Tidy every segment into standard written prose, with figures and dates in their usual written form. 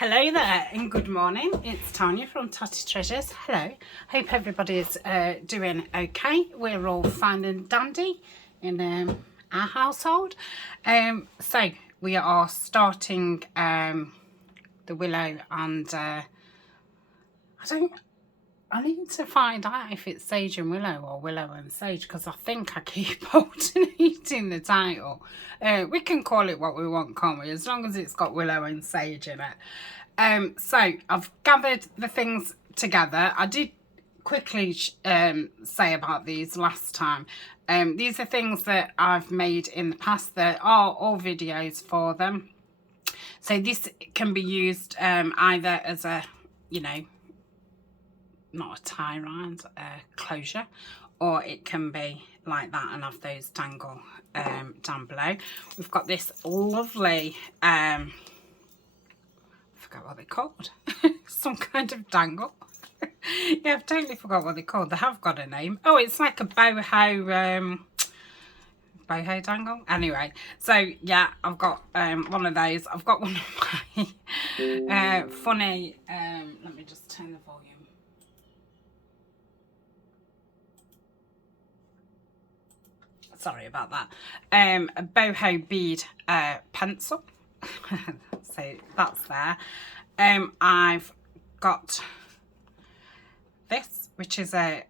Hello there and good morning. It's Tania from Tatty Treasures. Hello. Hope everybody is doing okay. We're all fine and dandy in our household. So we are starting the Willow and I need to find out if it's Sage and Willow or Willow and Sage, because I think I keep alternating the title. We can call it what we want, can't we? As long as it's got Willow and Sage in it. So I've gathered the things together. I did quickly say about these last time. These are things that I've made in the past. There are all videos for them. So this can be used either as a, you know, not a tie round, closure, or it can be like that and have those dangle down below. We've got this lovely I forgot what they're called. Some kind of dangle. Yeah, I've totally forgot what they're called. They have got a name. Oh, it's like a boho dangle. Anyway, so yeah, I've got one of those. I've got one of my funny let me just turn the volume. Sorry about that. A boho bead pencil. So that's there. I've got this, which is a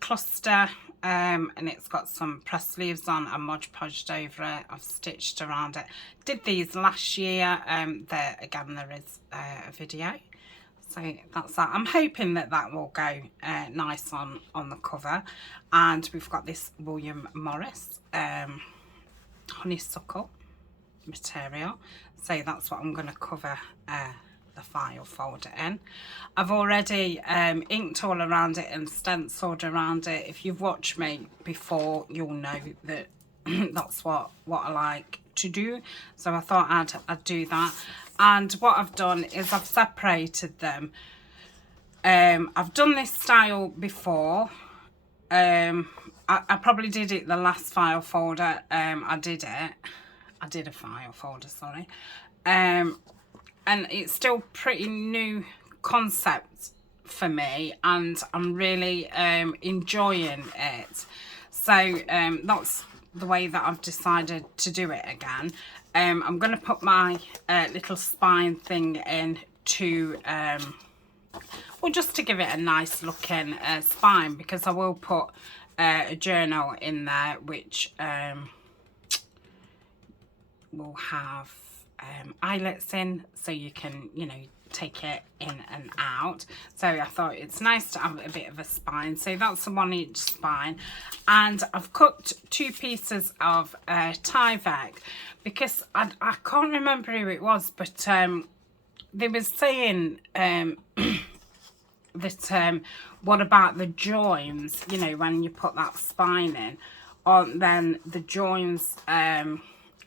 cluster, and it's got some pressed leaves on and Mod Podged over it. I've stitched around it. Did these last year. There again, there is a video. So that's that. I'm hoping that that will go nice on the cover. And we've got this William Morris honeysuckle material. So that's what I'm going to cover the file folder in. I've already inked all around it and stenciled around it. If you've watched me before, you'll know that that's what I like to do. So I thought I'd do that. And what I've done is I've separated them. I've done this style before. I probably did it the last file folder. I did a file folder, sorry. And it's still pretty new concept for me, and I'm really enjoying it. So that's the way that I've decided to do it again. I'm going to put my little spine thing in to, well, just to give it a nice looking spine, because I will put a journal in there which will have eyelets in, so you can, you know, take it in and out. So I thought it's nice to have a bit of a spine. So that's the one each spine. And I've cut 2 pieces of Tyvek, because I can't remember who it was, but they were saying that what about the joins, you know, when you put that spine in, aren't then the joins a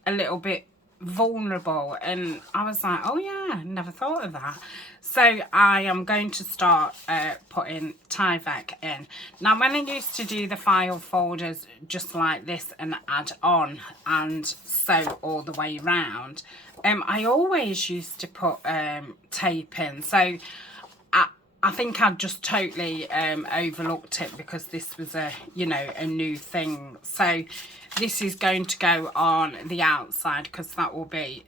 little bit vulnerable? And I was like, oh yeah, never thought of that. So I am going to start putting Tyvek in. Now, when I used to do the file folders just like this and add on and sew all the way around, I always used to put tape in. So I think I'd just totally overlooked it, because this was a, you know, a new thing. So this is going to go on the outside, because that will be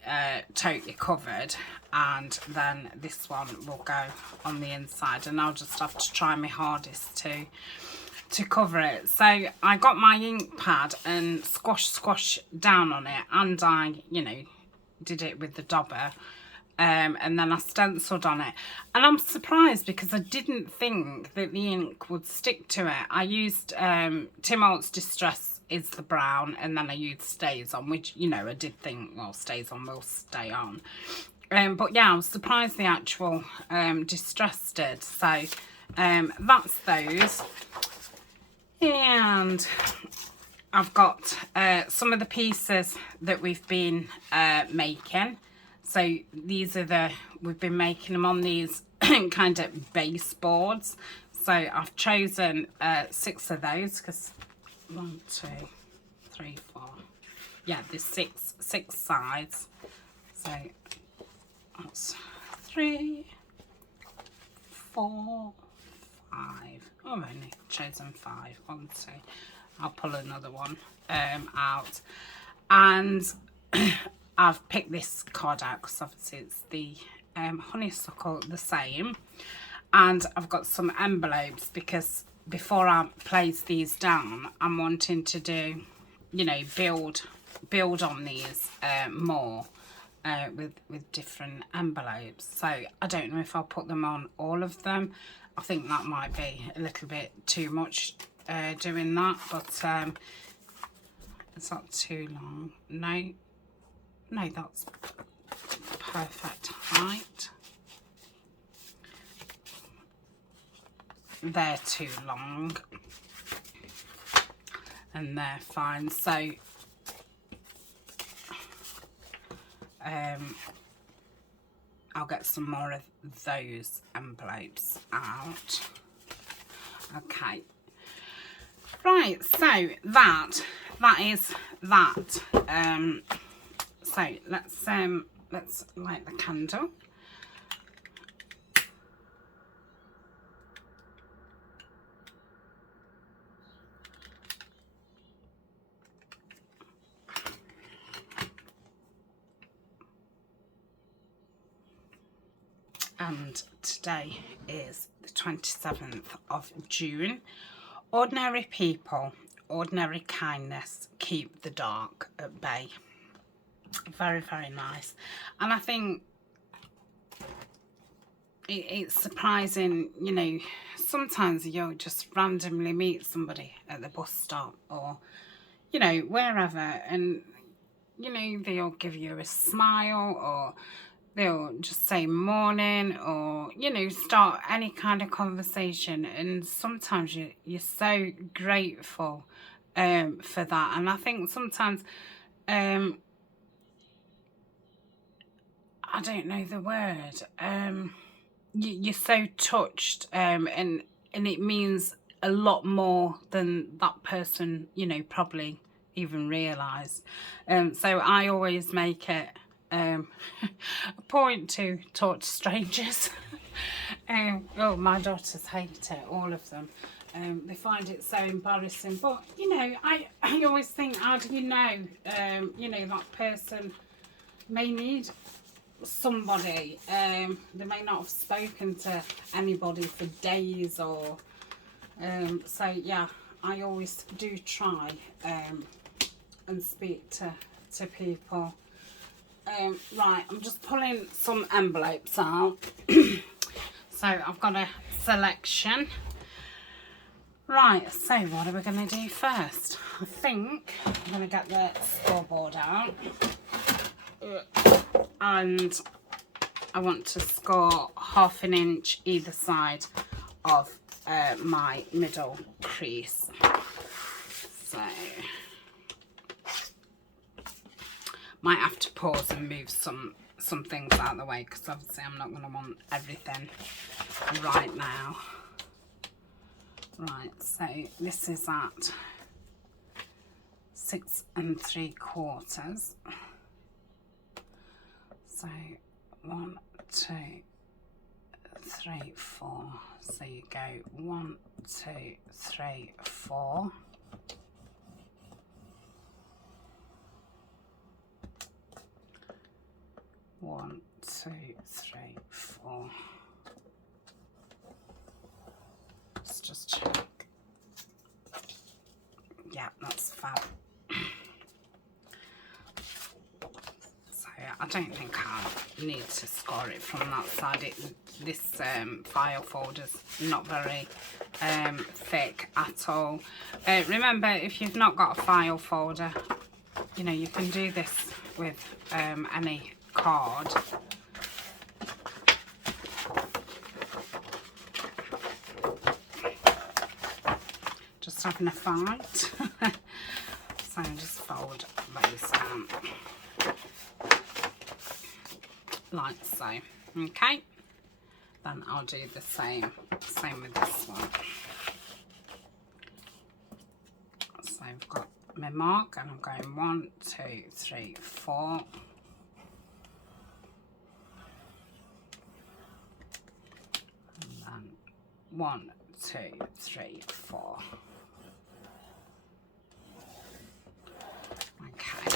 totally covered, and then this one will go on the inside, and I'll just have to try my hardest to cover it. So I got my ink pad and squash down on it, and I, you know, did it with the dauber. And then I stenciled on it, and I'm surprised because I didn't think that the ink would stick to it. I used Tim Holtz Distress is the brown, and then I used Stays On, which, you know, I did think, well, Stays On will stay on. But yeah, I was surprised the actual Distress did. So that's those. And I've got some of the pieces that we've been making. So these are we've been making them on these kind of base boards. So I've chosen 6 of those, because 1, 2, 3, 4. Yeah, there's six sides. So that's 3, 4, 5. Oh, I've only chosen 5. 1, 2. I'll pull another one out. And I've picked this card out because obviously it's the honeysuckle the same. And I've got some envelopes because before I place these down, I'm wanting to do, you know, build on these more with different envelopes. So I don't know if I'll put them on all of them. I think that might be a little bit too much doing that, but it's not too long. No, that's perfect height. They're too long and they're fine. So I'll get some more of those envelopes out. Okay, right, so that is that. So let's light the candle. And today is the 27th of June. Ordinary people, ordinary kindness, keep the dark at bay. Very, very nice. And I think it's surprising, you know, sometimes you'll just randomly meet somebody at the bus stop or, you know, wherever, and, you know, they'll give you a smile or they'll just say morning or, you know, start any kind of conversation. And sometimes you're so grateful for that. And I think sometimes, I don't know the word, you're so touched, and it means a lot more than that person, you know, probably even realised. So I always make it a point to talk to strangers. Oh, my daughters hate it, all of them. They find it so embarrassing, but you know, I always think, how do you know, that person may need somebody, they may not have spoken to anybody for days, or so yeah, I always do try and speak to people. Right, I'm just pulling some envelopes out. So I've got a selection. Right, so what are we going to do first? I think I'm going to get the scoreboard out. And I want to score 1/2 inch either side of my middle crease. So might have to pause and move some things out of the way, because obviously I'm not going to want everything right now. Right, so this is at 6 3/4. So 1, 2, 3, 4. So you go 1, 2, 3, 4. One, 2, 3, 4. Let's just check. Yeah, that's fab. So I don't think I need to score it from that side. This file folder's not very thick at all. Remember, if you've not got a file folder, you know, you can do this with any card. Just having a fight. So just fold those down like so. Okay, then I'll do the same with this one. So I've got my mark and I'm going 1, 2, 3, 4. 1, 2, 3, 4. Okay.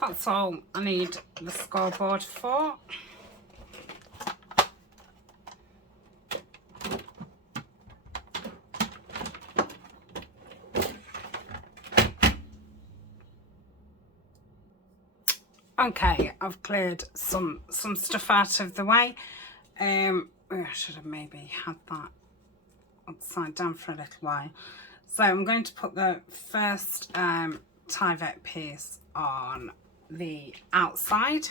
That's all I need the scoreboard for. Okay, I've cleared some stuff out of the way. I should have maybe had that upside down for a little while. So I'm going to put the first Tyvek piece on the outside.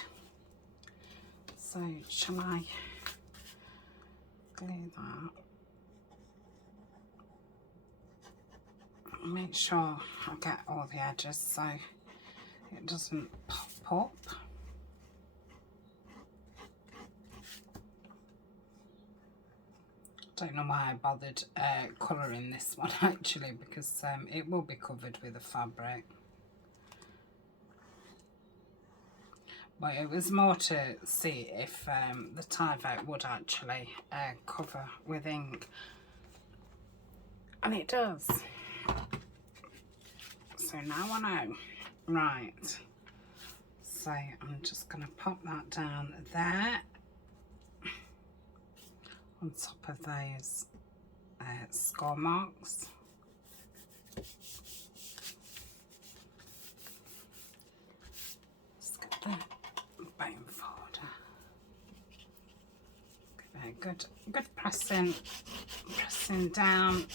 So shall I glue that? Make sure I get all the edges so it doesn't pop up. Don't know why I bothered colouring this one actually, because it will be covered with a fabric. But it was more to see if the Tyvek would actually cover with ink. And it does. So now I know. Right. So I'm just going to pop that down there. On top of those score marks. Let's get the bone folder. Very good. Good pressing down.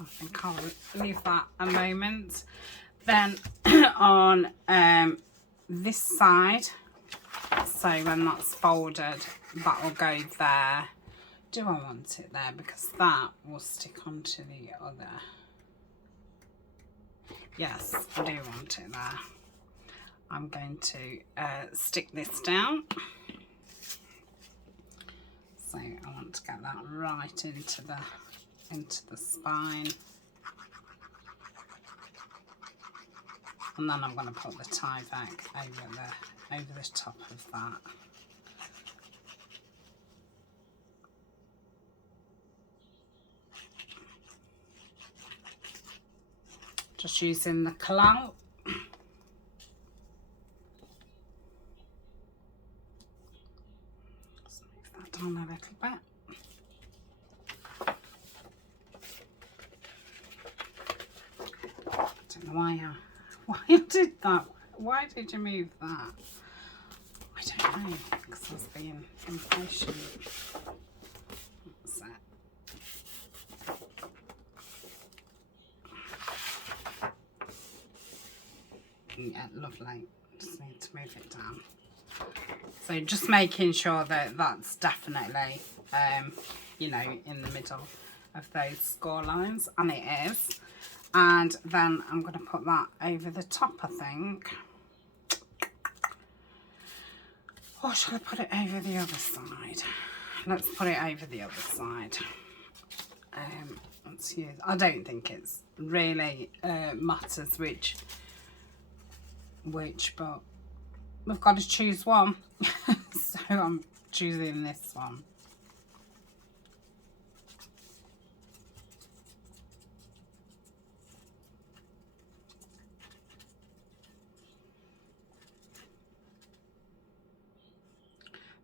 I think I'll leave that a moment. Then on this side, so when that's folded, that will go there. Do I want it there? Because that will stick onto the other. Yes, I do want it there. I'm going to stick this down. So I want to get that right into the spine. And then I'm going to put the Tyvek over the top of that. Just using the clout. Just move that down a little bit. I don't know why I did that. Why did you move that? I don't know, because I was being impatient. That's it. Yeah, lovely. Just need to move it down. So just making sure that that's definitely, you know, in the middle of those score lines, and it is. And then I'm going to put that over the top, I think. Or shall I put it over the other side? Let's put it over the other side. Let's use. I don't think it's really matters which, but we've got to choose one. So I'm choosing this one.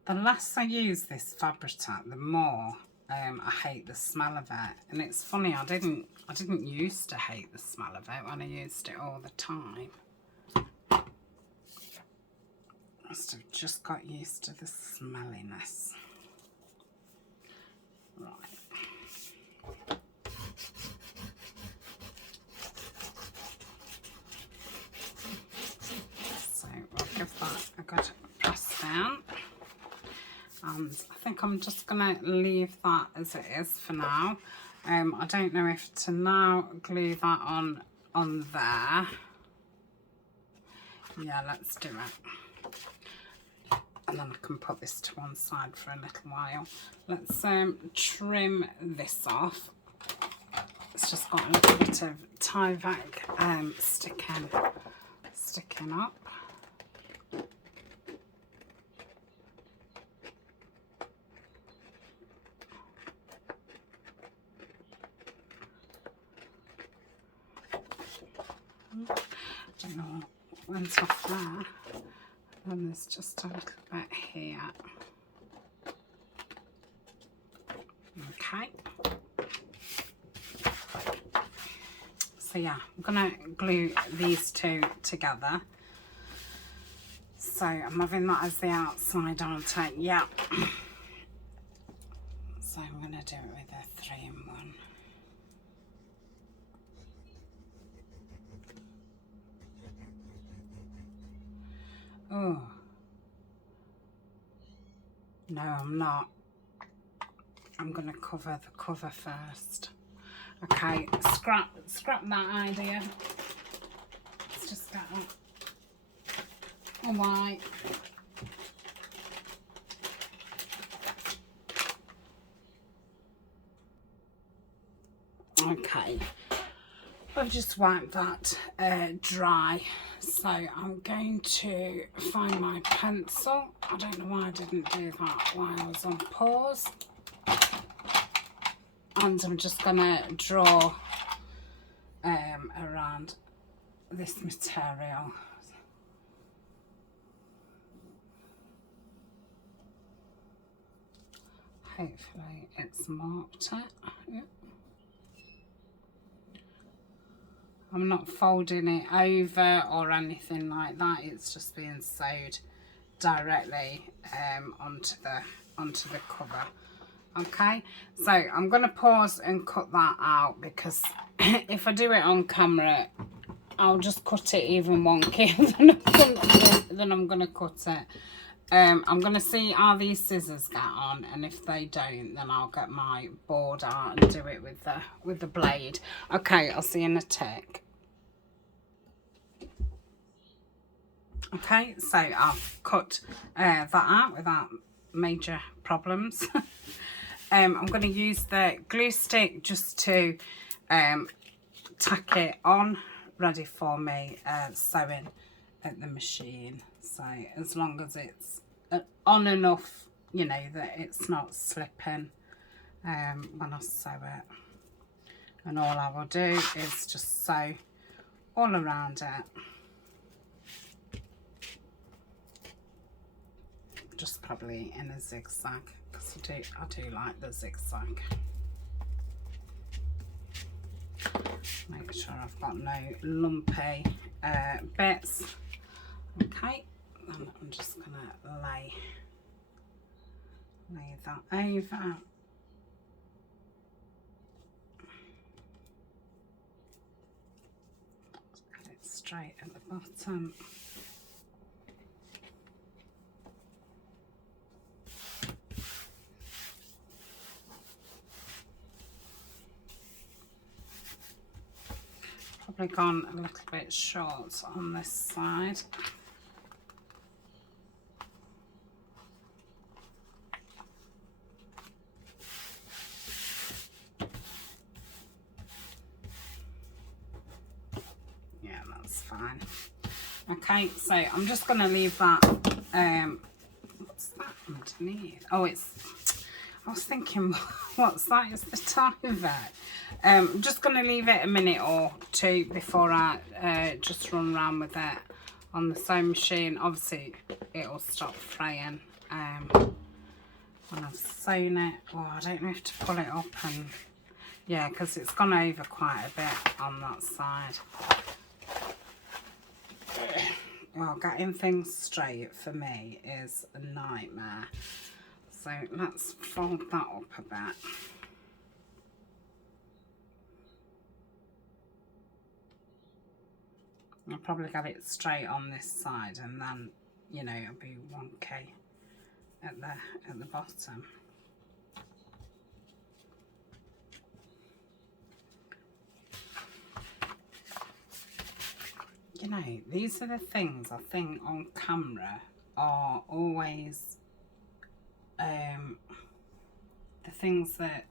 The less I use this Fabri-Tac, the more I hate the smell of it. And it's funny, I didn't used to hate the smell of it when I used it all the time. Must have just got used to the smelliness. Right. So we'll give that a good press down. And I think I'm just going to leave that as it is for now. I don't know if to now glue that on there. Yeah, let's do it. And and then I can put this to one side for a little while. Let's trim this off. It's just got a little bit of Tyvek sticking up. I don't know what went off there. And there's just a little bit here. Okay. So yeah, I'm gonna glue these two together. So I'm having that as the outside, aren't I? Yeah. So I'm gonna do it with a 3-in-1. Oh. No, I'm not. I'm gonna cover the cover first. Okay, scrap that idea. Let's just get a white. Okay, I've just wiped that dry, so I'm going to find my pencil. I don't know why I didn't do that while I was on pause. And I'm just going to draw around this material. Hopefully it's marked it. Yep. I'm not folding it over or anything like that. It's just being sewed directly onto the cover. Okay, so I'm going to pause and cut that out, because if I do it on camera, I'll just cut it even wonkier than I'm going to cut it. I'm going to see how these scissors get on, and if they don't, then I'll get my board out and do it with the blade. Okay, I'll see you in a tick. Okay, so I've cut that out without major problems. I'm going to use the glue stick just to tack it on, ready for me sewing at the machine. So as long as it's on enough, you know, that it's not slipping when I sew it. And all I will do is just sew all around it. Just probably in a zigzag, because I do like the zigzag. Make sure I've got no lumpy bits. Okay, and I'm just gonna lay that over. Get it straight at the bottom. Probably gone a little bit short on this side. Yeah, that's fine. Okay, so I'm just going to leave that. What's that underneath? Oh, I was thinking, what's that? It's the Tyvek. I'm just going to leave it a minute or two before I just run around with it on the sewing machine. Obviously, it'll stop fraying when I've sewn it. Oh, I don't have to pull it up, and yeah, because it's gone over quite a bit on that side. Well, getting things straight for me is a nightmare. So let's fold that up a bit. I'll probably get it straight on this side, and then, you know, it'll be wonky at the bottom. You know, these are the things I think on camera are always the things that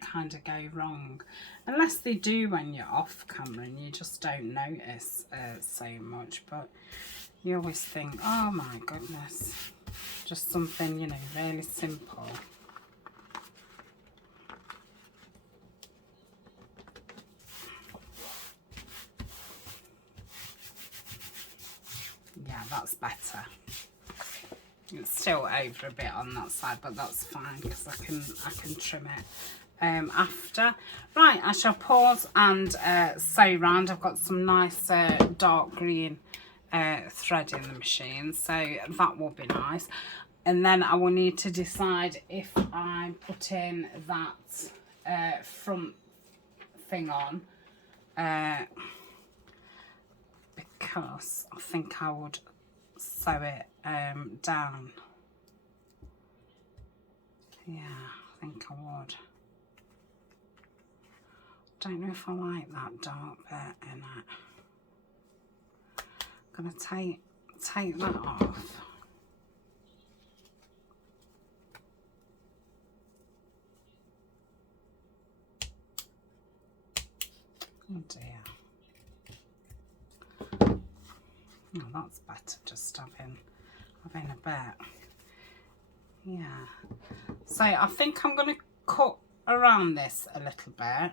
kind of go wrong, unless they do when you're off camera and you just don't notice so much. But you always think, oh my goodness, just something, you know, really simple. Yeah, that's better. It's still over a bit on that side, but that's fine because I can trim it after. Right, I shall pause and sew round. I've got some nice dark green thread in the machine, so that will be nice. And then I will need to decide if I'm putting that front thing on, because I think I would sew it down. Yeah, I think I would. Don't know if I like that dark bit in it. I'm gonna take that off. Oh dear. Oh, that's better, just having a bit. Yeah. So I think I'm going to cut around this a little bit.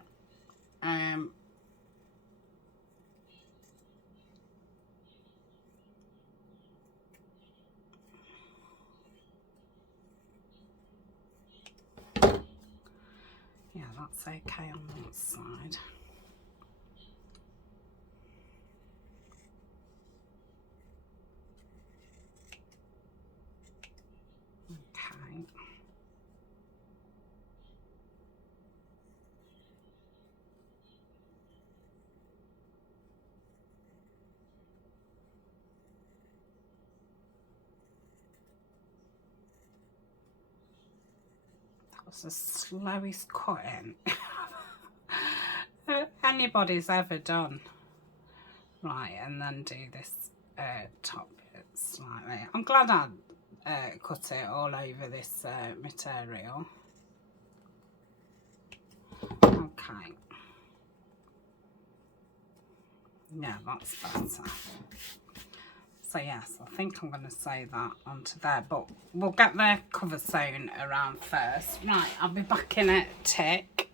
Yeah, that's okay on that side. Okay. That was the slowest cutting anybody's ever done. Right, and then do this top bit slightly. I'm glad I cut it all over this material. Okay. Yeah, that's better. So yes, I think I'm going to sew that onto there, but we'll get the cover sewn around first. Right, I'll be back in a tick.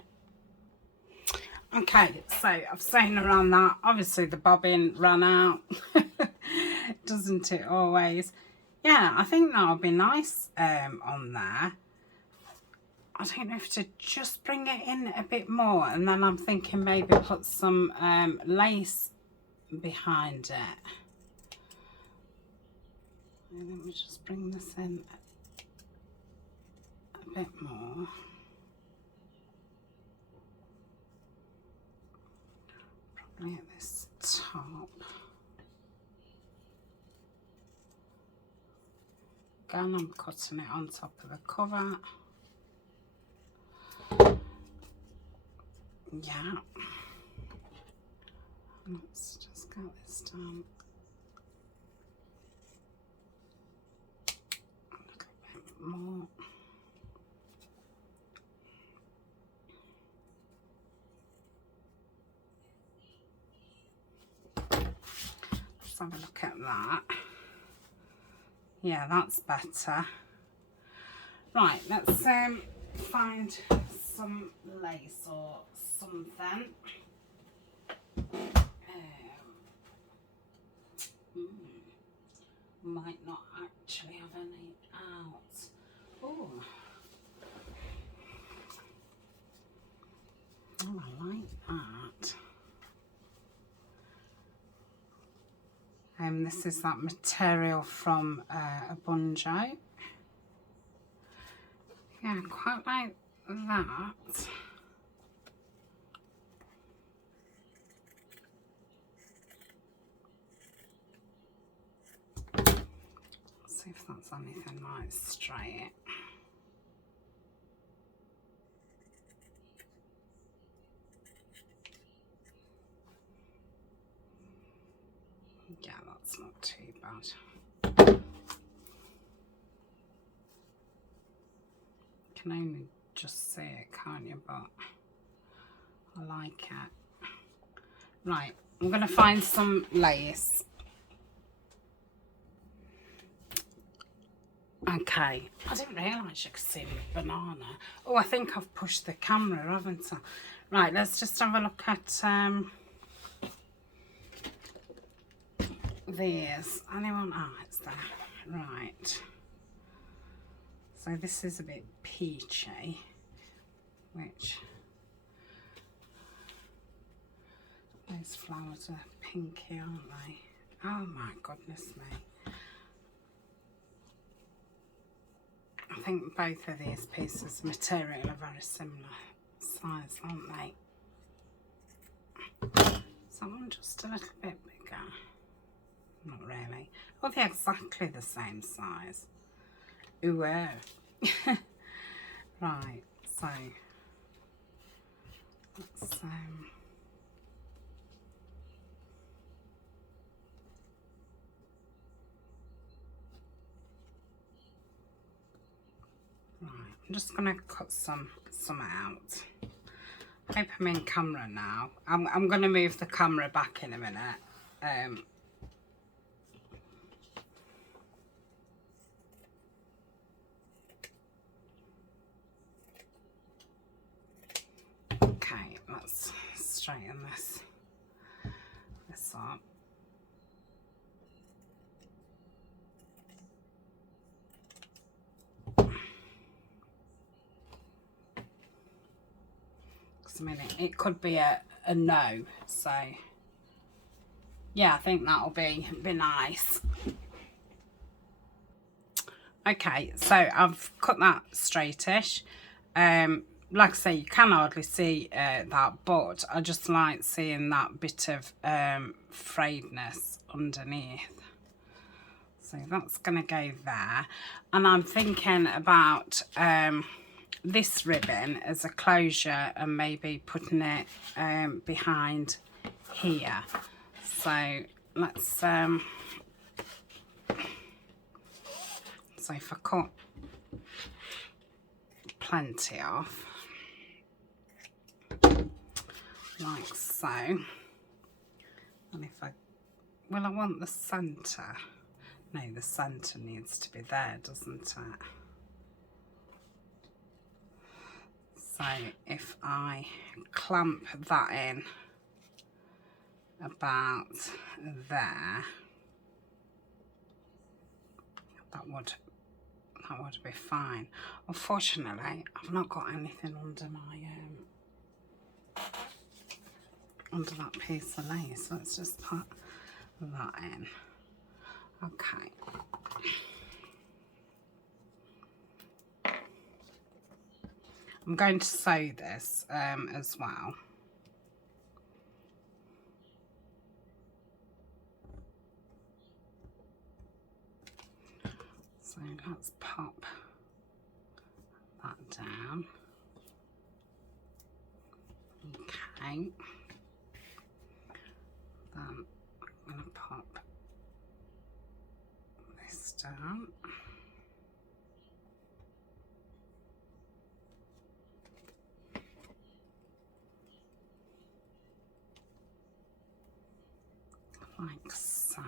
Okay, so I've sewn around that. Obviously the bobbin ran out, doesn't it always? Yeah, I think that'll be nice on there. I don't know if to just bring it in a bit more, and then I'm thinking maybe put some lace behind it. Let me just bring this in a bit more. Probably at this top. Again, I'm cutting it on top of the cover. Yeah. Let's just get this down a little bit more. Let's have a look at that. Yeah, that's better. Right, let's find some lace or something. Might not actually have any out. Oh, I like that. This is that material from a bunjo. Yeah, quite like that. See if that's anything like straight. Yeah, that's not too bad. can only just see it, can't you? But I like it. Right, I'm going to find some lace. Okay, I didn't realise you could see my banana. Oh, I think I've pushed the camera, haven't I? Right, let's just have a look at these. Anyone? Oh, it's there. Right. So this is a bit peachy, which those flowers are pinky, aren't they? Oh my goodness me. I think both of these pieces of material are very similar size, aren't they? Some just a little bit bigger. Not really. Well, they're exactly the same size. Ooh. Right, so let's right, I'm just gonna cut some out. I hope I'm in camera now. I'm gonna move the camera back in a minute. Okay, let's straighten this up. Because I mean, it could be a no, so yeah, I think that'll be nice. Okay, so I've cut that straightish. Like I say, you can hardly see that, but I just like seeing that bit of frayedness underneath. So that's going to go there. And I'm thinking about this ribbon as a closure and maybe putting it behind here. So let's... so if I cut plenty off, like so, and if I want the centre. No, the centre needs to be there, doesn't it? So if I clamp that in about there, that would be fine. Unfortunately, I've not got anything under my under that piece of lace. Let's just put that in. Okay. I'm going to sew this as well. So let's pop that down. Okay. Then I'm going to pop this down. Like so.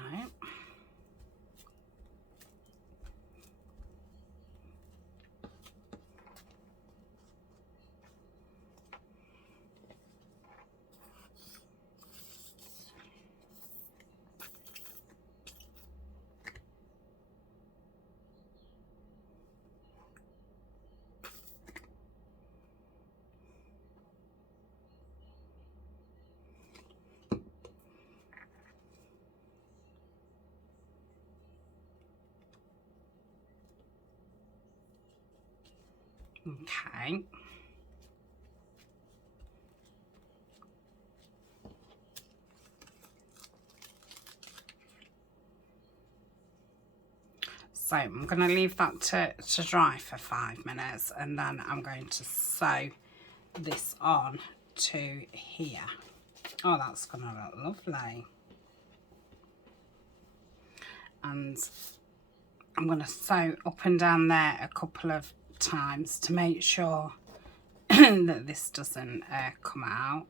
Okay. So I'm going to leave that to dry for 5 minutes, and then I'm going to sew this on to here. Oh, that's going to look lovely. And I'm going to sew up and down there a couple of times to make sure that this doesn't come out.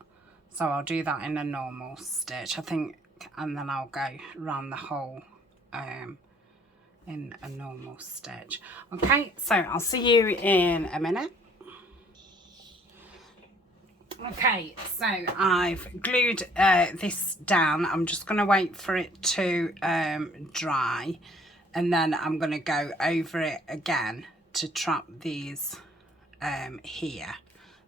So I'll do that in a normal stitch, I think, and then I'll go around the hole in a normal stitch. Okay, so I'll see you in a minute. Okay, so I've glued this down. I'm just going to wait for it to dry, and then I'm going to go over it again to trap these here.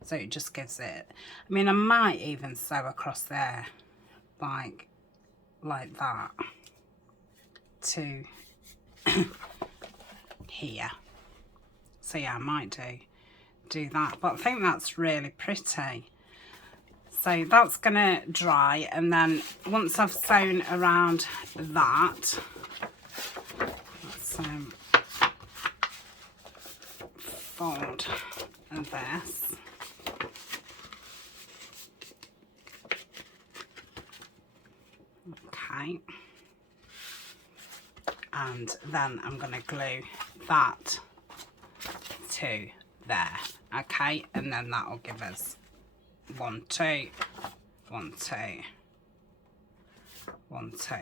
So it just gives it, I mean, I might even sew across there like that to here. So yeah, I might do that, but I think that's really pretty. So that's gonna dry, and then once I've sewn around that, let's fold this. Okay, and then I'm going to glue that to there. Okay, and then that will give us 1, 2, 1, 2, 1, 2.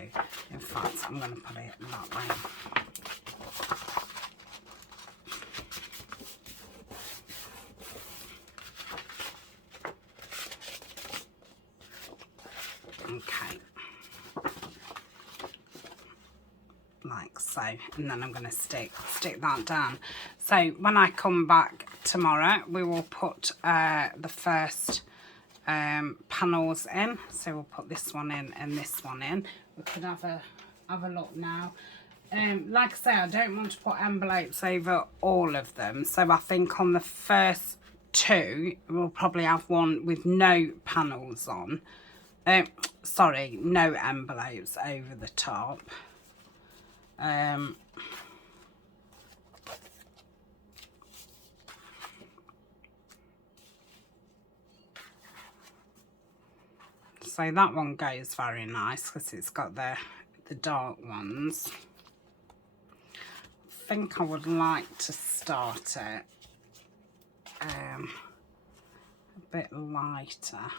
In fact, I'm going to put it that way. Okay, like so, and then I'm going to stick that down. So when I come back tomorrow, we will put the first panels in. So we'll put this one in and this one in. We could have a look now. Like I say, I don't want to put envelopes over all of them, so I think on the first 2 we'll probably have one with no panels on. Sorry, no envelopes over the top. So that one goes very nice because it's got the dark ones. I think I would like to start it a bit lighter.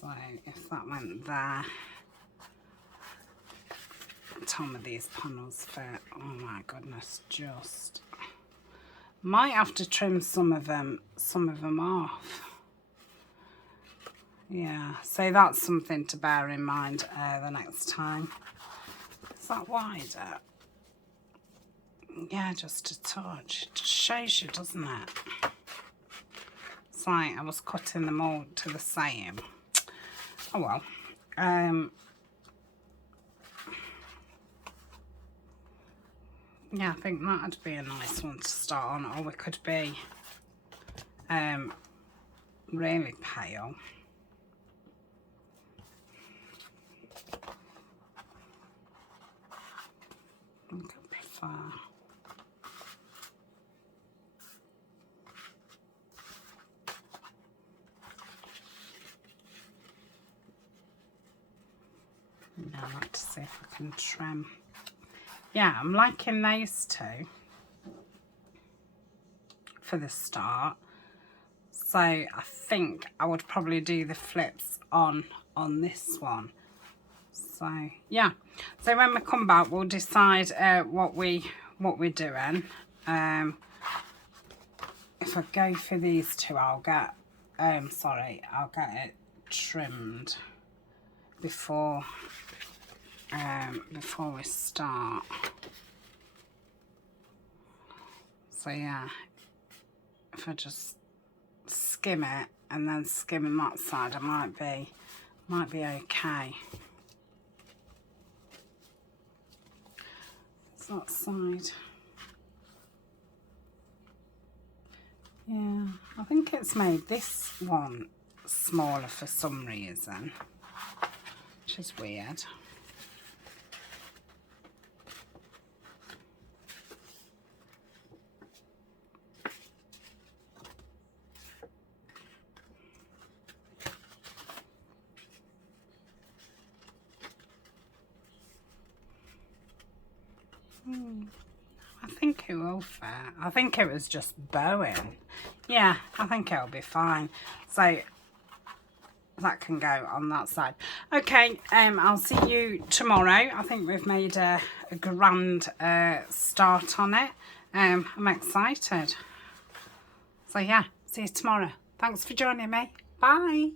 So if that went there, some of these panels fit. Oh my goodness, just might have to trim some of them off. Yeah, so that's something to bear in mind the next time. Is that wider? Yeah, just a touch. It just shows you, doesn't it? It's like I was cutting them all to the same. Oh well. Yeah, I think that'd be a nice one to start on, or we could be really pale. I think I prefer. Now I'd like to see if I can trim. Yeah, I'm liking those 2 for the start. So I think I would probably do the flips on this one. So yeah, so when we come back, we'll decide what we're doing. If I go for these 2, I'll get I'll get it trimmed before we start. So yeah, if I just skim it and then skimming that side, I might be okay. That side. Yeah, I think it's made this one smaller for some reason, which is weird. I think it will fit. I think it was just bowing. Yeah, I think it'll be fine. So that can go on that side. Okay, I'll see you tomorrow. I think we've made a grand start on it. I'm excited. So yeah, see you tomorrow. Thanks for joining me. Bye.